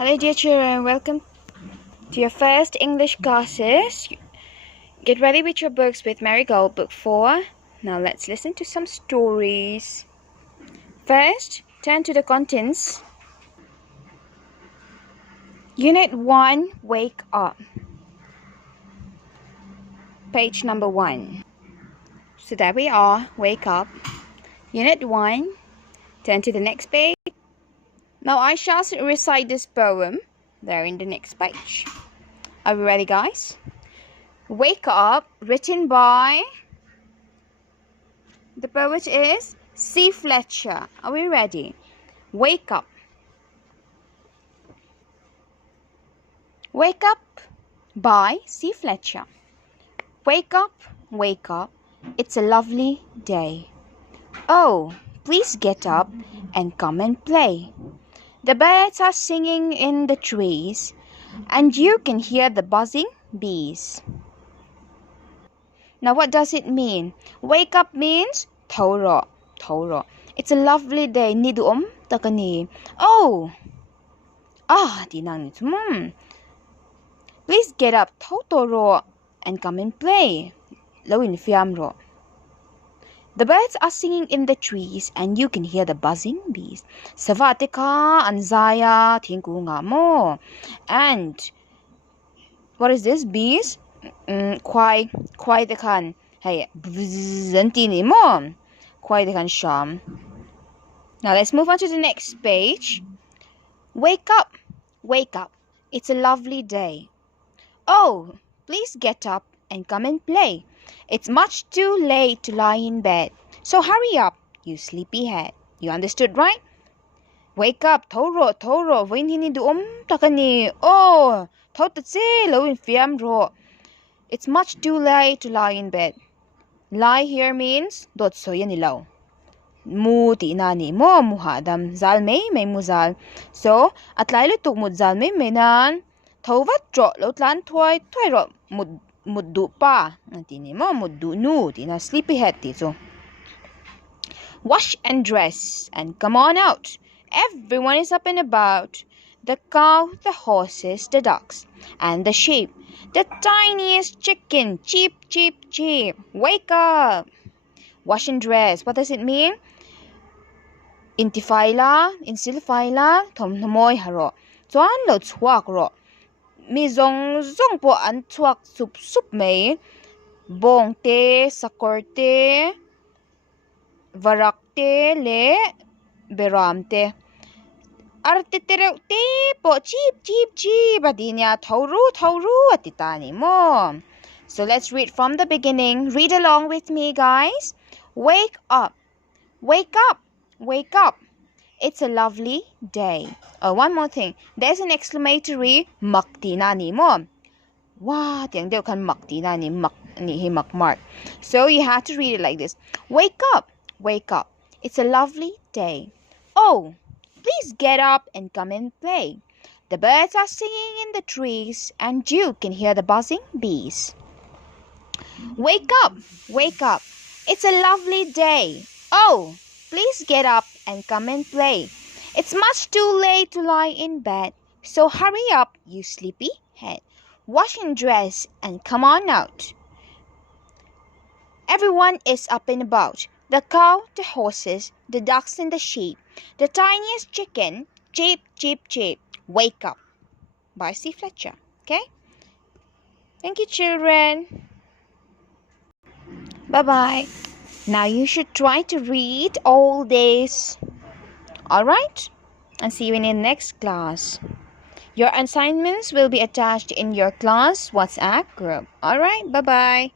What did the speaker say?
Hello dear children, welcome to your first English classes. Get ready with your books with Marigold, book 4. Now let's listen to some stories. First, turn to the contents. Unit 1, Wake Up. Page number 1. So there we are, Wake Up. Unit 1, turn to the next page. Now I shall recite this poem there in the next page. Are we ready, guys? Wake Up, written by, the poet is C. Fletcher. Are we ready? Wake up. Wake Up by C. Fletcher. Wake up, it's a lovely day. Oh, please get up and come and play. The birds are singing in the trees, and you can hear the buzzing bees. Now what does it mean? Wake up means Tauro. It's a lovely day. Niduom takani. Oh. Dinang nitum. Please get up Tautoro and come and play. Lawin fiamro. The birds are singing in the trees and you can hear the buzzing bees. Savate ka anzaya tinku nga mo. And what is this? Bees? Kwai the kan. Hey, bzzantini mo. Kwai the kan sham. Now let's move on to the next page. Wake up. It's a lovely day. Oh, please get up and come and play. It's much too late to lie in bed. So hurry up, you sleepyhead. You understood, right? Wake up, Tauro. Vainhini duom takani. Oh, tautatse lawin fiamro. It's much too late to lie in bed. Lie here means dot soyanilaw. Mu ti inani mo muhadam zalmei may muzal. So, at lailo tugmud zalmei menan. Tauvat tro lotlan toy ro muddu pa. Tini mo muddu nu tina sleepyhead tiso. Wash and dress and come on out. Everyone is up and about. The cow, the horses, the ducks, and the sheep. The tiniest chicken. Cheep. Wake up. Wash and dress. What does it mean? Insilfaila, tomnamoy haro. Tuan lo tuak ro. Mizong po an tuak sup may. Bong te, sakor te, varak te, le, beram te. Arte tereu te po cheep. Adinya tauru atitani mo. So let's read from the beginning. Read along with me, guys. Wake up. It's a lovely day. Oh, one more thing. There's an exclamatory maktina ni mo. Wow, tiang deo kan maktina ni mak mark. So you have to read it like this. Wake up. It's a lovely day. Oh, please get up and come and play. The birds are singing in the trees and you can hear the buzzing bees. Wake up. It's a lovely day. Oh, please get up and come and play. It's much too late to lie in bed. So hurry up, you sleepy head. Wash and dress and come on out. Everyone is up and about. The cow, the horses, the ducks and the sheep. The tiniest chicken, cheep. Wake up. By C. Fletcher. Okay? Thank you, children. Bye-bye. Now you should try to read all this. Alright? And see you in the next class. Your assignments will be attached in your class WhatsApp group. Alright? Bye-bye.